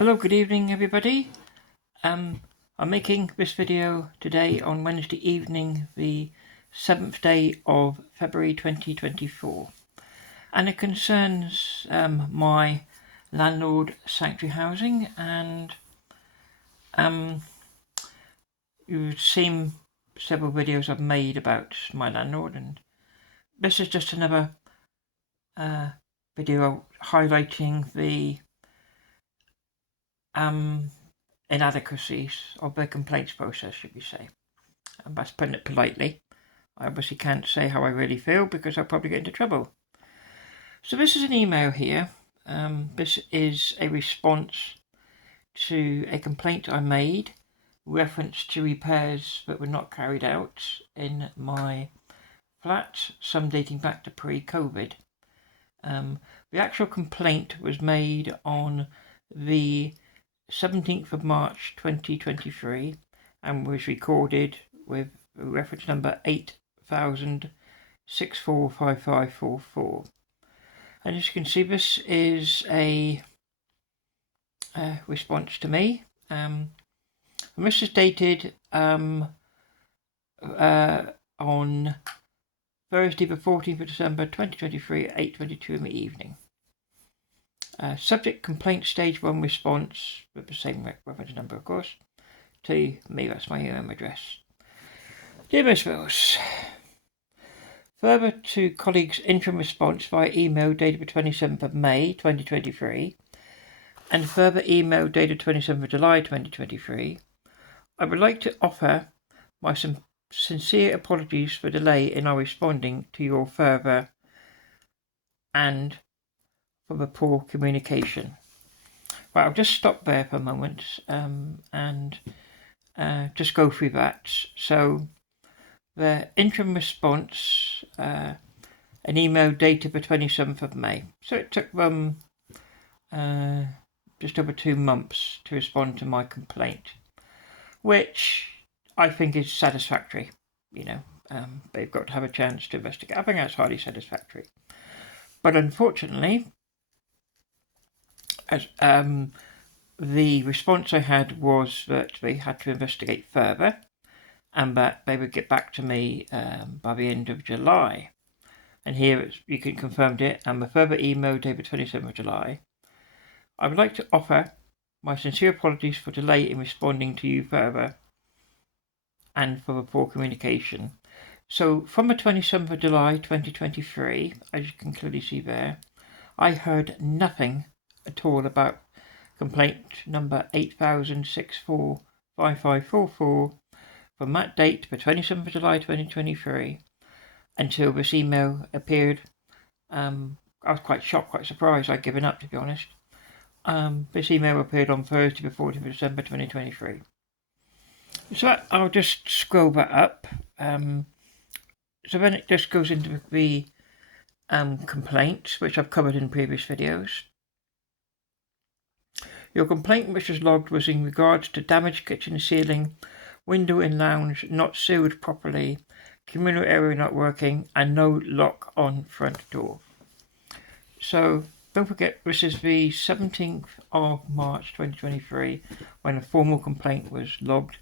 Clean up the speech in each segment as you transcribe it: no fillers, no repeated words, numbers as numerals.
Hello, good evening everybody. I'm making this video today on Wednesday evening, the 7th day of February 2024, and it concerns my landlord Sanctuary Housing. And you've seen several videos I've made about my landlord, and this is just another video highlighting the inadequacies of the complaints process, should we say. And that's putting it politely. I obviously can't say how I really feel because I'll probably get into trouble. So this is an email here. This is a response to a complaint I made, reference to repairs that were not carried out in my flat, some dating back to pre-COVID. The actual complaint was made on the 17th of March 2023 and was recorded with reference number 8000645544. And as you can see, this is a response to me. And this is dated on Thursday the 14th of December 2023 at 8:22 in the evening. Subject complaint stage 1 response with the same reference number, of course, to me. That's my email address. Dear Ms. Wills, further to colleagues' interim response via email dated the 27th of May 2023 and further email dated 27th of July 2023, I would like to offer my sincere apologies for delay in our responding to your further and for the poor communication. Right, I'll just stop there for a moment and just go through that. So the interim response, an email dated the 27th of May. So it took them just over 2 months to respond to my complaint, which I think is satisfactory. They've got to have a chance to investigate. I think that's highly satisfactory. But unfortunately, as the response I had was that they had to investigate further and that they would get back to me by the end of July. And here you can confirm it, and the further email dated 27th of July. I would like to offer my sincere apologies for delay in responding to you further and for the poor communication. So from the 27th of July 2023, as you can clearly see there, I heard nothing at all about complaint number 8000645544 from that date, the 27th of July 2023, until this email appeared. I was quite shocked, quite surprised. I'd given up, to be honest. This email appeared on Thursday, the 14th of December 2023. So I'll just scroll that up. So then it just goes into the complaints, which I've covered in previous videos. Your complaint which was logged was in regards to damaged kitchen ceiling, window in lounge not sealed properly, communal area not working, and no lock on front door. So don't forget, this is the 17th of March 2023 when a formal complaint was logged,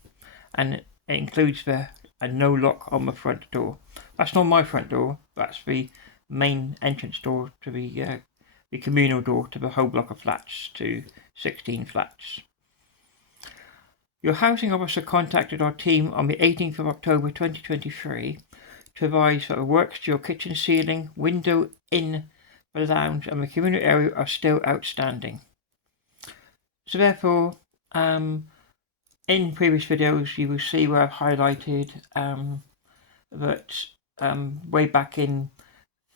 and it includes a no lock on the front door. That's not my front door, that's the main entrance door to the communal door to the whole block of flats, to 16 flats. Your housing officer contacted our team on the 18th of October 2023 to advise that the works to your kitchen ceiling, window in the lounge and the communal area are still outstanding. So therefore, in previous videos you will see where I've highlighted that way back in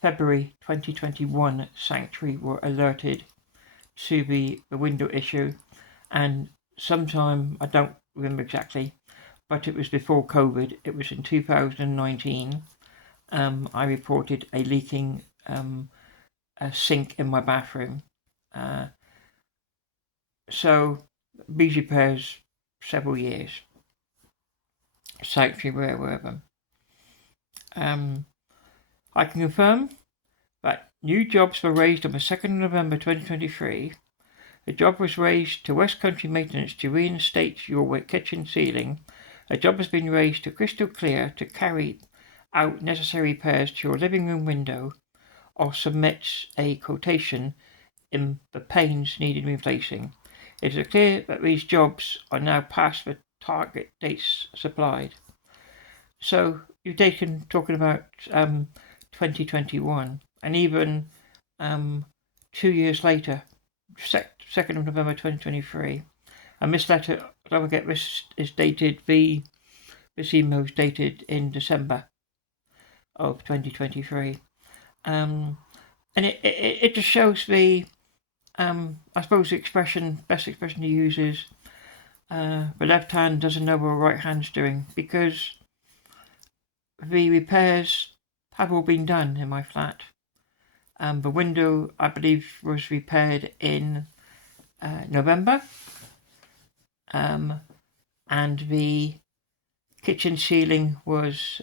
February 2021, Sanctuary were alerted to the window issue, and sometime, I don't remember exactly, but it was before COVID, it was in 2019, I reported a leaking a sink in my bathroom. So these repairs, several years. Sanctuary were aware of them. I can confirm that new jobs were raised on the 2nd of November 2023 The job was raised to West Country Maintenance to reinstate your kitchen ceiling. A job has been raised to Crystal Clear to carry out necessary repairs to your living room window or submits a quotation in the panes needed replacing. It is clear that these jobs are now past the target dates supplied. So you've taken talking about 2021, and even 2 years later, 2nd of November 2023, and this letter, don't forget, this email is dated in December of 2023. And it just shows the, I suppose the best expression to use is, the left hand doesn't know what the right hand's doing, because the repairs have all been done in my flat. The window, I believe, was repaired in November, and the kitchen ceiling was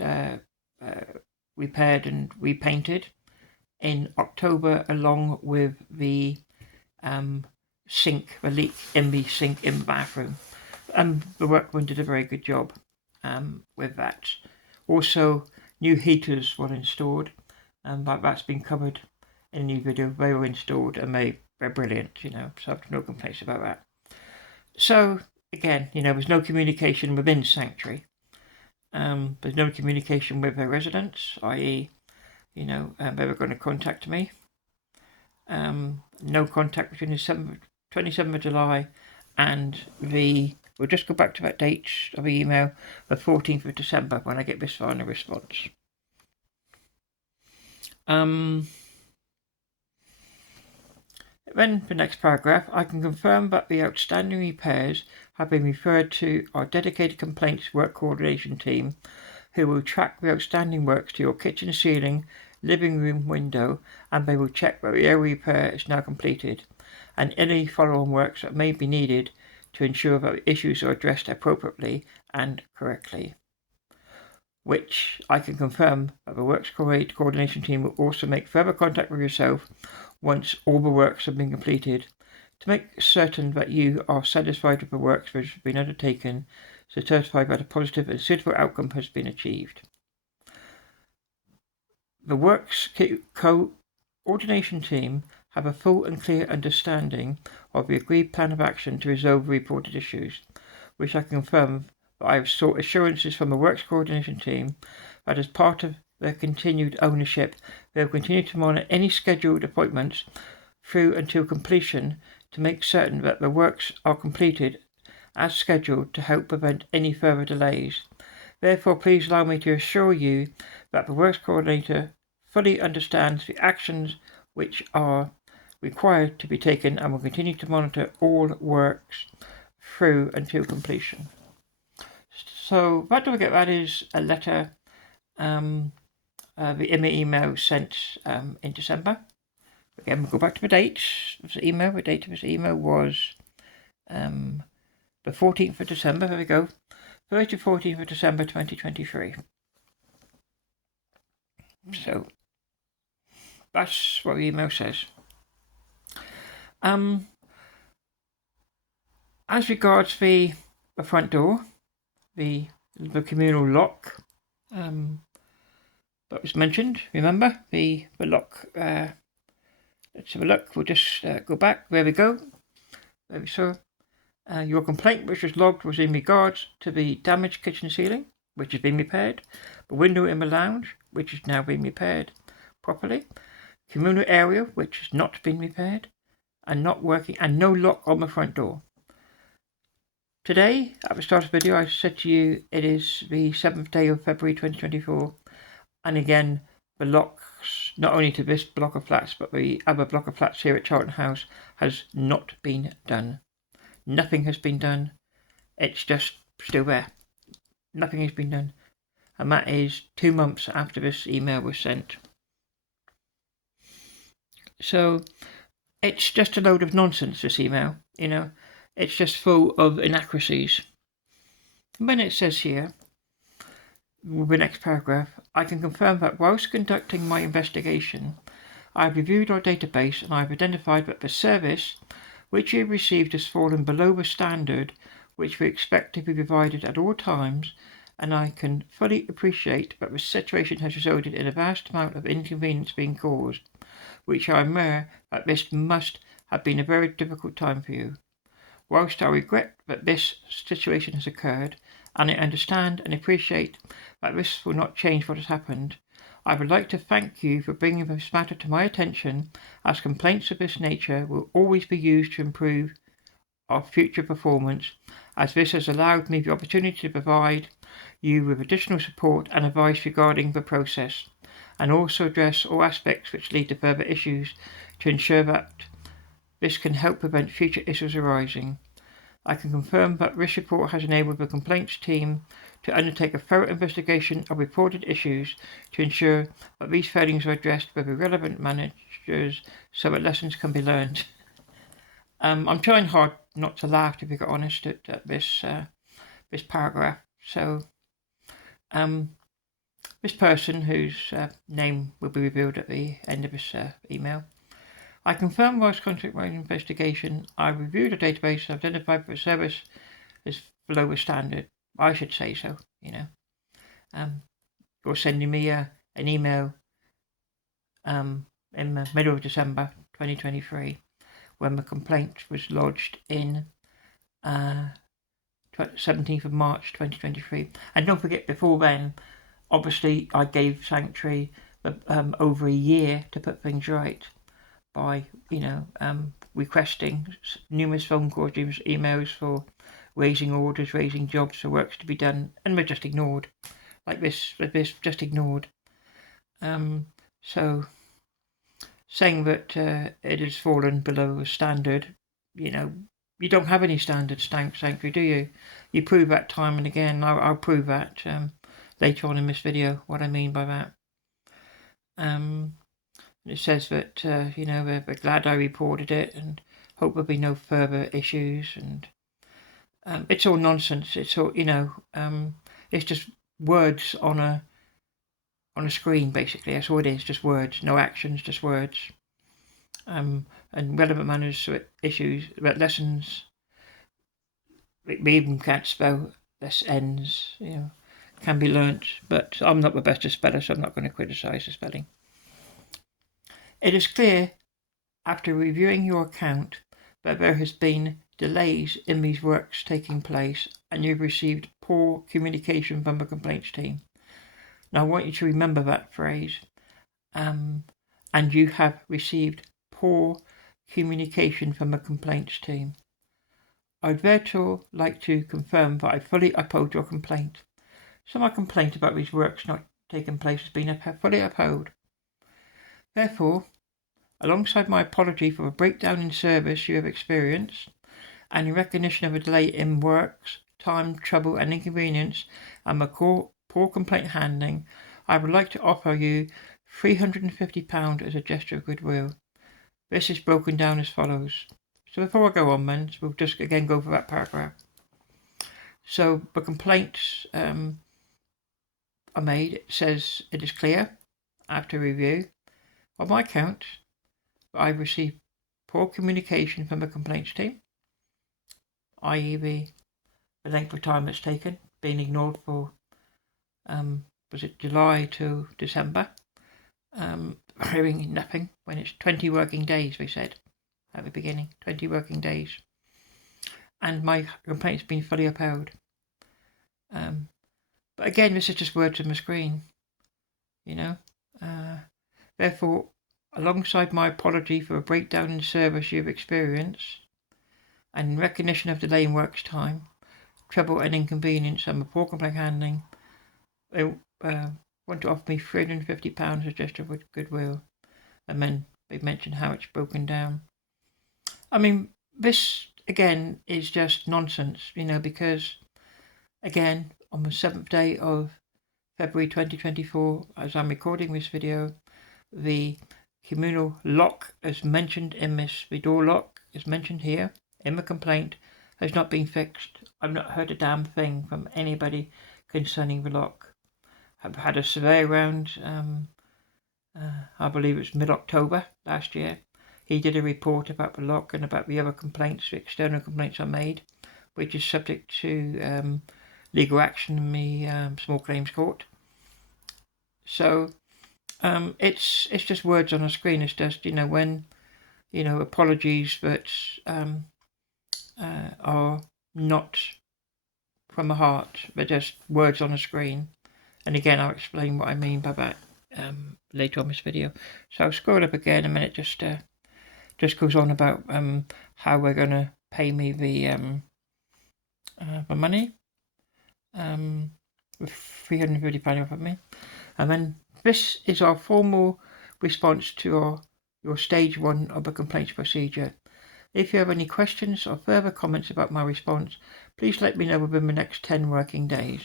repaired and repainted in October, along with the leak in the sink in the bathroom. And the workman did a very good job with that. Also, new heaters were installed, but that's been covered in a new video. They were installed and they're brilliant, so I've no complaints about that. So again, there's no communication within Sanctuary. There's no communication with their residents, i.e., they were going to contact me. No contact between the 27th of July and we'll just go back to that date of the email, the 14th of December, when I get this final response. Then the next paragraph, I can confirm that the outstanding repairs have been referred to our dedicated complaints work coordination team, who will track the outstanding works to your kitchen ceiling, living room window, and they will check that the area repair is now completed, and any follow-on works that may be needed to ensure that the issues are addressed appropriately and correctly. Which I can confirm that the works coordination team will also make further contact with yourself once all the works have been completed, to make certain that you are satisfied with the works which have been undertaken, so certified that a positive and suitable outcome has been achieved. The works coordination team have a full and clear understanding of the agreed plan of action to resolve the reported issues, which I can confirm that I have sought assurances from the works coordination team that as part of their continued ownership, they will continue to monitor any scheduled appointments through until completion to make certain that the works are completed as scheduled to help prevent any further delays. Therefore, please allow me to assure you that the works coordinator fully understands the actions which are required to be taken and will continue to monitor all works through until completion. So that don't forget, that is a letter the email sent in December. Again, we'll go back to the date of the email. The date of this email was the 14th of December. There we go. Thursday, 14th of December 2023. So that's what the email says. As regards the front door, the communal lock that was mentioned, remember the lock. Let's have a look. We'll just go back. There we go. There we saw. Your complaint, which was logged, was in regards to the damaged kitchen ceiling, which has been repaired, the window in the lounge, which has now been repaired properly, communal area, which has not been repaired and not working, and no lock on the front door. Today, at the start of the video, I said to you it is the 7th day of February 2024, and again, the locks, not only to this block of flats, but the other block of flats here at Charlton House, has not been done. Nothing has been done. It's just still there. Nothing has been done. And that is 2 months after this email was sent. So, it's just a load of nonsense, this email, It's just full of inaccuracies. And when it says here, the next paragraph, I can confirm that whilst conducting my investigation, I have reviewed our database and I have identified that the service which you have received has fallen below the standard which we expect to be provided at all times, and I can fully appreciate that the situation has resulted in a vast amount of inconvenience being caused, which I am aware that this must have been a very difficult time for you. Whilst I regret that this situation has occurred, and I understand and appreciate that this will not change what has happened, I would like to thank you for bringing this matter to my attention, as complaints of this nature will always be used to improve our future performance, as this has allowed me the opportunity to provide you with additional support and advice regarding the process, and also address all aspects which lead to further issues to ensure that this can help prevent future issues arising. I can confirm that this report has enabled the complaints team to undertake a thorough investigation of reported issues to ensure that these failings are addressed by the relevant managers so that lessons can be learned. I'm trying hard not to laugh, to be honest, at this paragraph. So, this person, whose name will be revealed at the end of this email. I confirm whilst conducting my investigation, I reviewed a database and identified that the service is below the standard. I should say so, You're sending me an email in the middle of December 2023 when the complaint was lodged in 17th of March 2023. And don't forget, before then, obviously I gave Sanctuary over a year to put things right by, requesting numerous phone calls, numerous emails for raising orders, raising jobs for works to be done, and we're just ignored. Like this just ignored. So saying that it has fallen below a standard, you don't have any standards, Sanctuary, do you? You prove that time and again. I'll prove that later on in this video, what I mean by that. It says that, they're glad I reported it and hope there'll be no further issues. And it's all nonsense. It's all, it's just words on a screen, basically. That's all it is, just words. No actions, just words. And relevant manners issues, lessons. We even can't spell this ends, can be learnt. But I'm not the best of speller, so I'm not going to criticise the spelling. It is clear, after reviewing your account, that there has been delays in these works taking place, and you've received poor communication from the complaints team. Now I want you to remember that phrase. And you have received poor communication from the complaints team. I'd therefore like to confirm that I fully uphold your complaint. So my complaint about these works not taking place has been fully upheld. Therefore, alongside my apology for the breakdown in service you have experienced, and in recognition of a delay in works, time, trouble and inconvenience, and the poor complaint handling, I would like to offer you £350 as a gesture of goodwill. This is broken down as follows. So before I go on, we'll just again go over that paragraph. So the complaints are made. It says it is clear, after review, on my account, I've received poor communication from the complaints team, i.e. the length of time it's taken, being ignored for, was it July to December, hearing nothing when it's 20 working days, they said at the beginning, 20 working days. And my complaint's been fully upheld. But again, this is just words on the screen, Therefore, alongside my apology for a breakdown in service you've experienced, and in recognition of delay in works time, trouble and inconvenience, and the poor complaint handling, they want to offer me £350 as a gesture of goodwill. And then they mention how it's broken down. I mean, this again is just nonsense, because again, on the 7th day of February 2024, as I'm recording this video, the communal lock, as mentioned in this, the door lock is mentioned here in the complaint, has not been fixed. I've not heard a damn thing from anybody concerning the lock. I've had a survey around, I believe it's mid-October last year. he did a report about the lock and about the other complaints, the external complaints I made, which is subject to legal action in the small claims court. So it's just words on a screen. It's just, when, apologies that are not from the heart, they're just words on a screen. And again, I'll explain what I mean by that later on this video. So I'll scroll up again, and then it just goes on about how we're going to pay me the money, with £350 off of me. And then this is our formal response to your stage 1 of the complaints procedure. If you have any questions or further comments about my response, please let me know within the next 10 working days.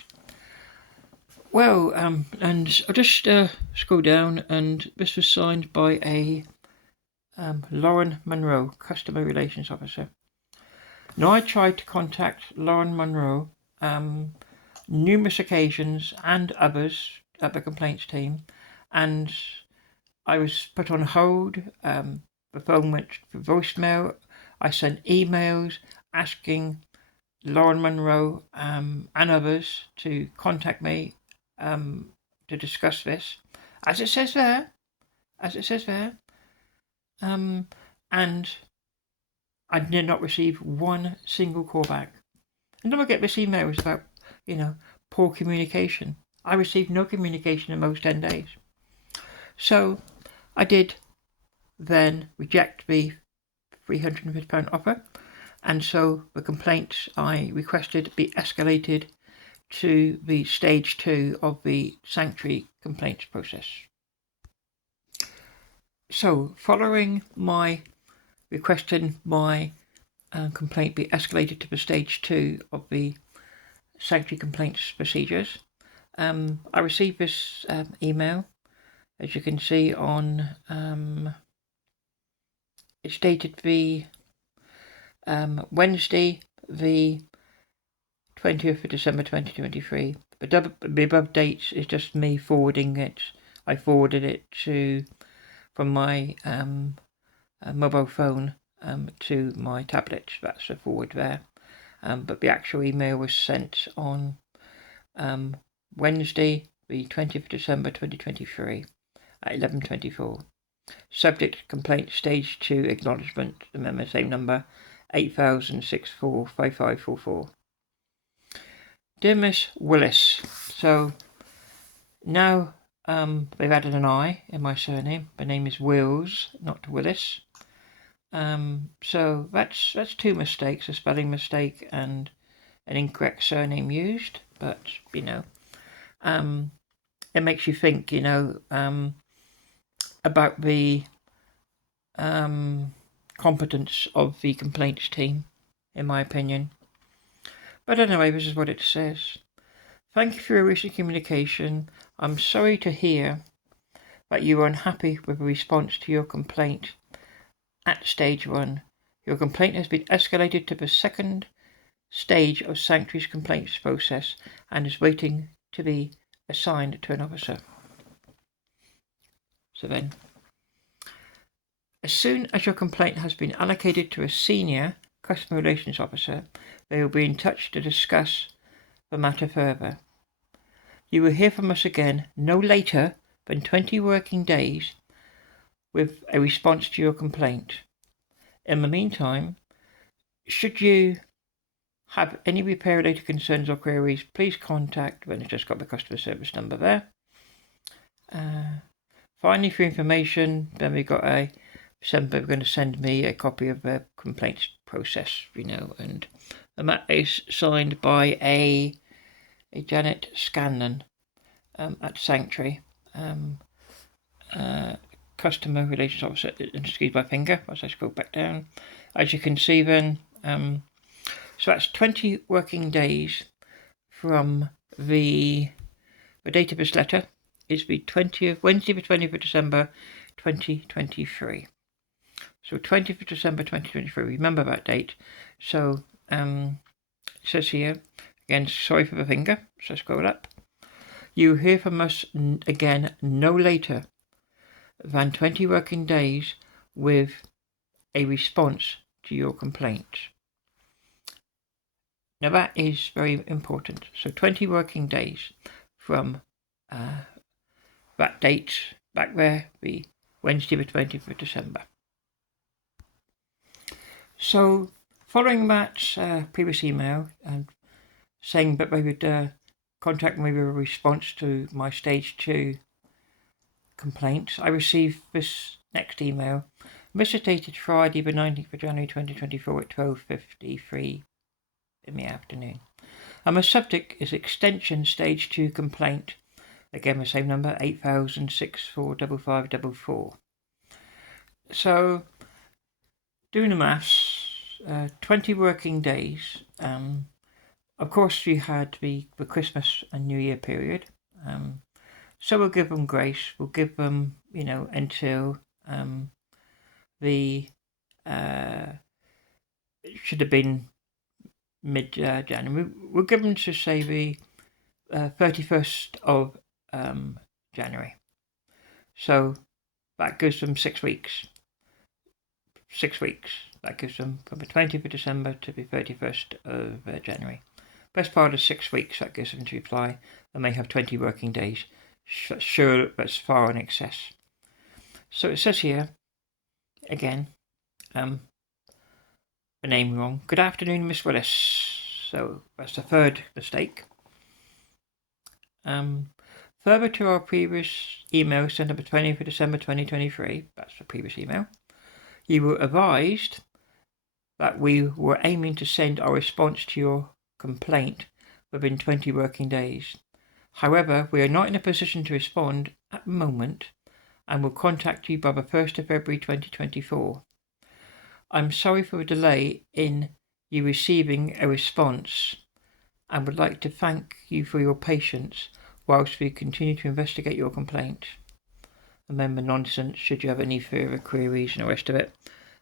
Well, and I'll just scroll down, and this was signed by a Lauren Monroe, Customer Relations Officer. Now, I tried to contact Lauren Monroe numerous occasions and others at the complaints team, and I was put on hold. The phone went to voicemail. I sent emails asking Lauren Monroe and others to contact me to discuss this, as it says there. And I did not receive one single call back. And then I get this email was about, poor communication. I received no communication in most 10 days. So I did then reject the £350 offer, and so the complaints I requested be escalated to the stage 2 of the sanctuary complaints process. So, following my requesting my complaint be escalated to the stage 2 of the sanctuary complaints procedures, I received this email, as you can see on, it's dated the Wednesday, the 20th of December 2023. The above dates is just me forwarding it. I forwarded it from my mobile phone to my tablet. That's a forward there. But the actual email was sent on Wednesday, the 20th of December 2023 at 11:24. Subject complaint stage 2 acknowledgement. Remember, same number, 80645544. Dear Miss Willis, so now they've added an I in my surname. My name is Wills, not Willis. So that's 2 mistakes, a spelling mistake and an incorrect surname used. But it makes you think, about the competence of the complaints team, in my opinion. But anyway, this is what it says. Thank you for your recent communication. I'm sorry to hear that you are unhappy with the response to your complaint at stage 1. Your complaint has been escalated to the second stage of Sanctuary's complaints process and is waiting to be assigned to an officer. So then, as soon as your complaint has been allocated to a senior customer relations officer, they will be in touch to discuss the matter further. You will hear from us again no later than 20 working days with a response to your complaint. In the meantime, should you have any repair-related concerns or queries, please contact, when it's just got the customer service number there. Finally, for information, then we've got we're going to send me a copy of the complaints process, and that is signed by a Janet Scanlon at Sanctuary, customer relations officer. Excuse my finger as I scroll back down. As you can see then, so that's 20 working days from the date of this letter is the Wednesday the 20th of December 2023. So 20th of December 2023, remember that date. So it says here, again, sorry for the finger, so scroll up. You will hear from us again no later than 20 working days with a response to your complaint. Now that is very important. So 20 working days from that date back there, the Wednesday the 20th of December. So following that previous email and saying that they would contact me with a response to my stage 2 complaint, I received this next email. This is dated Friday the 19th of January 2024 at 12:53 in the afternoon. And the subject is extension stage 2 complaint. Again, the same number, 80645554. So, doing the maths, 20 working days. Of course, you had the Christmas and New Year period. So we'll give them grace. We'll give them, until it should have been mid-January. We'll give them to say the 31st of January. So that gives them 6 weeks. 6 weeks. That gives them from the 20th of December to the 31st of January. Best part of 6 weeks that gives them to reply, and they have 20 working days. Sure, that's far in excess. So it says here, again, the name wrong. Good afternoon, Miss Willis. So that's the third mistake. Further to our previous email sent on the 20th of December 2023, that's the previous email, you were advised that we were aiming to send our response to your complaint within 20 working days. However, we are not in a position to respond at the moment and will contact you by the 1st of February 2024. I'm sorry for the delay in you receiving a response and would like to thank you for your patience whilst we continue to investigate your complaint. And then the nonsense, should you have any further queries and the rest of it.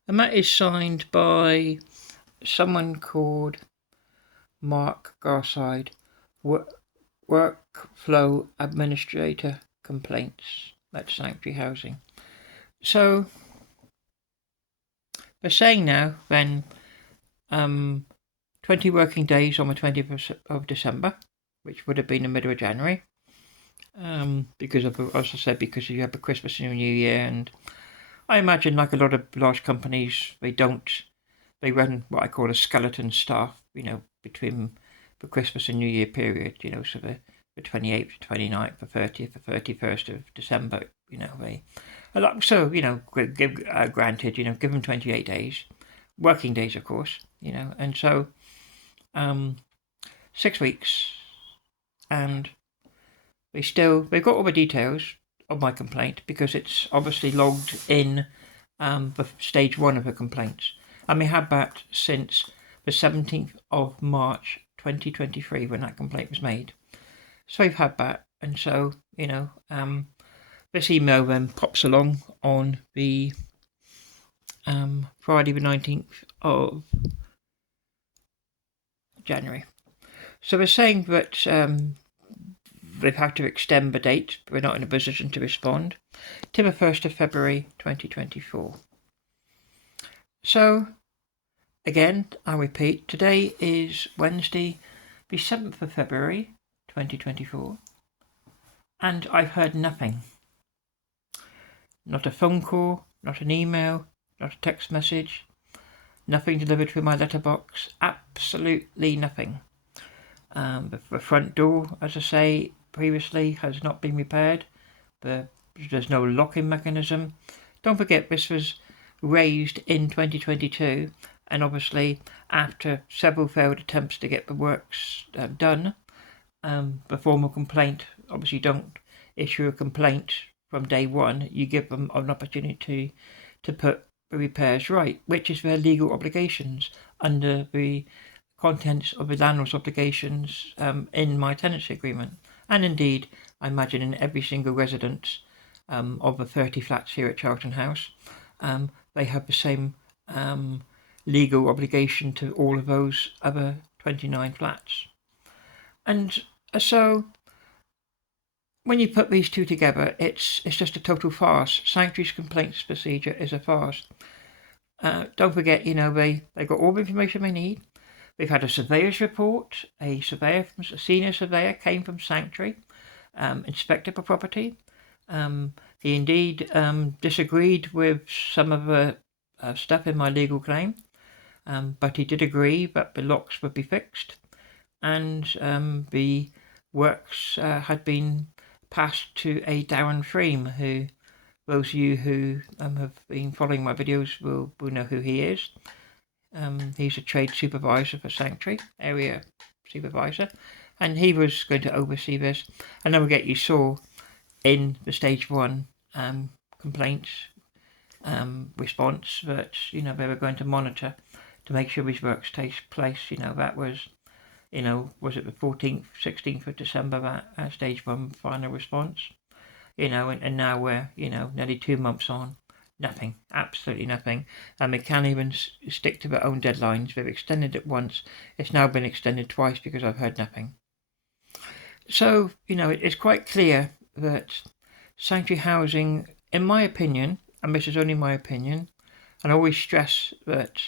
And that is signed by someone called Mark Garside, Workflow Administrator Complaints. That's Sanctuary Housing. So they're saying now then 20 working days on the 20th of December, which would have been the middle of January. Because of, as I said, because you have the Christmas and New Year, and I imagine like a lot of large companies, they run what I call a skeleton staff, between the Christmas and New Year period, so the 28th, 29th, the 30th, the 31st of December, granted, give them 28 days, working days, of course, and so 6 weeks, and they've got all the details of my complaint because it's obviously logged in the stage 1 of the complaints, and we had that since the 17th of March 2023 when that complaint was made. So we've had that, and so this email then pops along on the Friday the 19th of January. So they're saying that they've had to extend the date, but we're not in a position to respond, to the 1st of February 2024. So, again, I'll repeat, today is Wednesday, the 7th of February 2024, and I've heard nothing. Not a phone call, not an email, not a text message, nothing delivered through my letterbox, absolutely nothing. The front door, as I say previously, has not been repaired. There's no locking mechanism. Don't forget, this was raised in 2022, and obviously after several failed attempts to get the works done, the formal complaint, obviously don't issue a complaint from day one. You give them an opportunity to put the repairs right, which is their legal obligations under the contents of the landlord's obligations in my tenancy agreement. And indeed, I imagine in every single residence of the 30 flats here at Charlton House, they have the same legal obligation to all of those other 29 flats. And so when you put these two together, it's just a total farce. Sanctuary's complaints procedure is a farce. Don't forget, they got all the information they need. We've had a surveyor's report. A senior surveyor came from Sanctuary, inspected the property. He indeed disagreed with some of the stuff in my legal claim, but he did agree that the locks would be fixed, and the works had been passed to a Darren Freem, who those of you who have been following my videos will know who he is. He's a trade supervisor for Sanctuary, area supervisor, and he was going to oversee this. And don't forget, you saw in the stage 1 complaints response that they were going to monitor to make sure these works take place. That was was it the 14th, 16th of December, that stage 1 final response. And now we're nearly 2 months on. Nothing, absolutely nothing, and they can't even stick to their own deadlines. They've extended it once. It's now been extended twice because I've heard nothing. So it's quite clear that Sanctuary Housing, in my opinion, and this is only my opinion, and I always stress that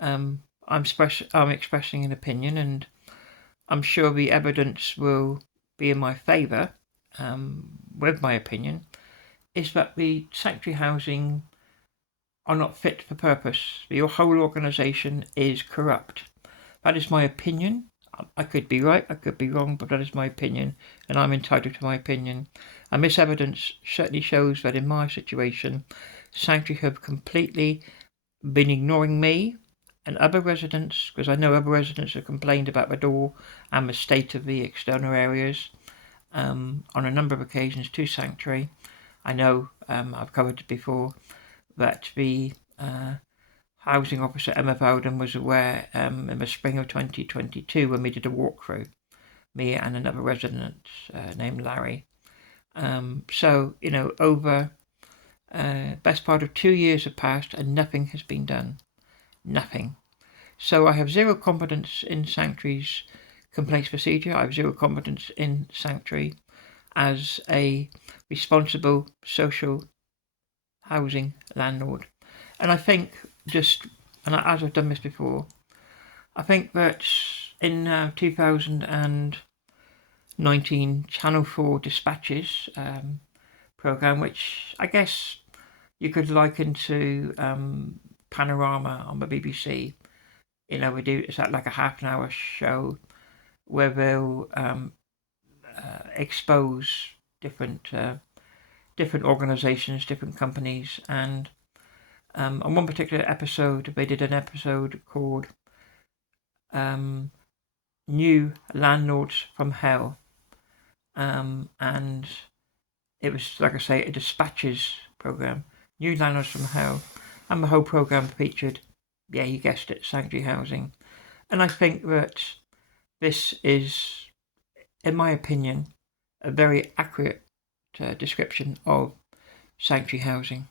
I'm expressing an opinion, and I'm sure the evidence will be in my favour with my opinion, is that the Sanctuary Housing are not fit for purpose. Your whole organisation is corrupt. That is my opinion. I could be right, I could be wrong, but that is my opinion, and I'm entitled to my opinion. And this evidence certainly shows that in my situation, Sanctuary have completely been ignoring me and other residents, because I know other residents have complained about the door and the state of the external areas on a number of occasions to Sanctuary. I know I've covered it before that the housing officer Emma Bowden was aware in the spring of 2022 when we did a walkthrough, me and another resident named Larry. So over best part of 2 years have passed and nothing has been done. Nothing. So I have zero confidence in Sanctuary's complaints procedure. I have zero confidence in Sanctuary as a responsible social housing landlord. And I think as I've done this before, I think that in 2019 Channel 4 Dispatches programme, which I guess you could liken to Panorama on the BBC, it's like a half an hour show where they'll expose different organisations, different companies, and on one particular episode they did an episode called New Landlords from Hell, and it was, like I say, a dispatches programme, New Landlords from Hell, and the whole programme featured, yeah, you guessed it, Sanctuary Housing. And I think that this is, in my opinion, a very accurate description of Sanctuary Housing.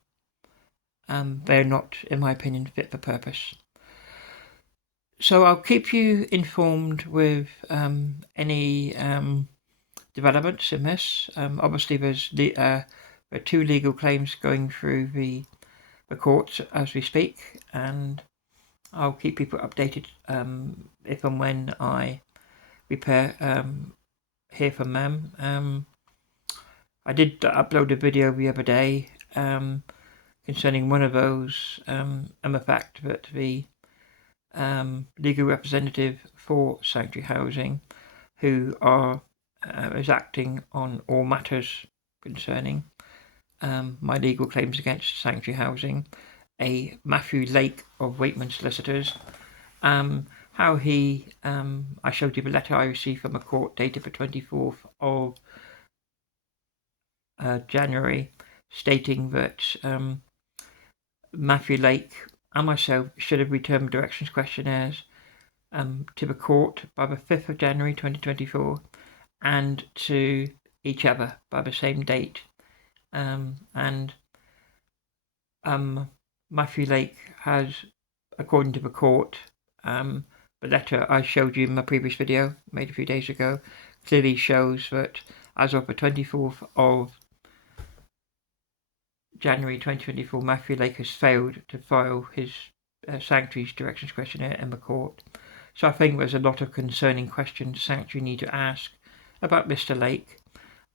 They're not, in my opinion, fit for purpose. So I'll keep you informed with any developments in this. Obviously, there are 2 legal claims going through the courts as we speak, and I'll keep people updated if and when I hear from them. I did upload a video the other day concerning one of those, and the fact that the legal representative for Sanctuary Housing, who is acting on all matters concerning my legal claims against Sanctuary Housing, a Matthew Lake of Waitman Solicitors, how he, I showed you the letter I received from a court dated the 24th of January, stating that Matthew Lake and myself should have returned directions questionnaires to the court by the 5th of January 2024 and to each other by the same date. And Matthew Lake has, according to the court, the letter I showed you in my previous video made a few days ago clearly shows that as of the 24th of January 2024, Matthew Lake has failed to file his Sanctuary's directions questionnaire in the court. So I think there's a lot of concerning questions Sanctuary need to ask about Mr. Lake,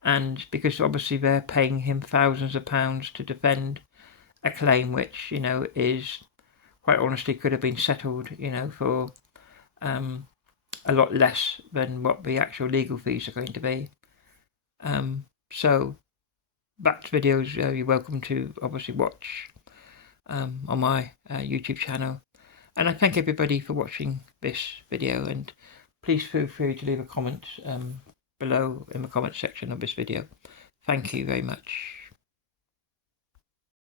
and because obviously they're paying him thousands of pounds to defend a claim which, you know, is quite honestly could have been settled, you know, for a lot less than what the actual legal fees are going to be. So back to videos you're welcome to obviously watch on my YouTube channel, and I thank everybody for watching this video, and please feel free to leave a comment below in the comment section of this video. Thank you very much.